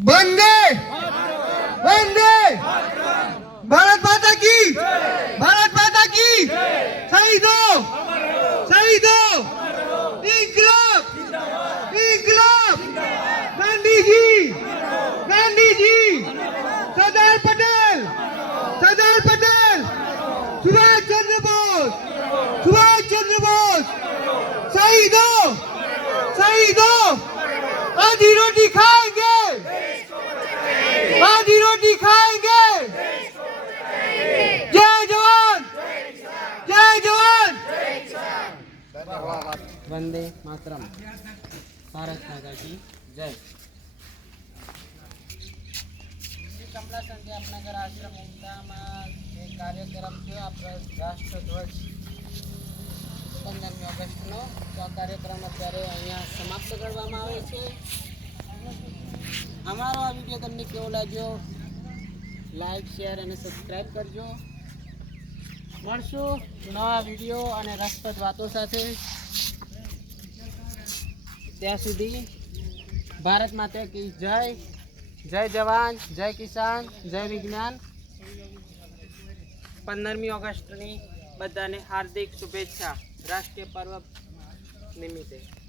वंदे वंदे भारत माता की शहीदों शहीदों इंकलाब इंकलाब गांधी जी सरदार पटेल सुभाष चंद्र बोस शहीदों आधी रोटी खाएंगे जय जवान वंदे मातरम। भारत माता की जय। कमला संध्या अपनगर आश्रम ઉમદામાં એક કાર્યક્રમ થયો આપણો રાષ્ટ્રધ્વજ 15મી ઓગસ્ટનો તો આ કાર્યક્રમ અત્યારે અહીંયા સમાપ્ત કરવામાં આવે છે। અમારો આ વિડીયો તમને કેવો લાગ્યો લાઈક શેર અને સબસ્ક્રાઈબ કરજો। મળશું નવા વિડીયો અને રસપ્રદ વાતો સાથે। ત્યાં સુધી ભારત માતા કી જય। જય જવાન જય કિસાન જય વિજ્ઞાન। 15મી ઓગસ્ટની બધાને હાર્દિક શુભેચ્છા રાષ્ટ્રીય પર્વ નિમિત્તે।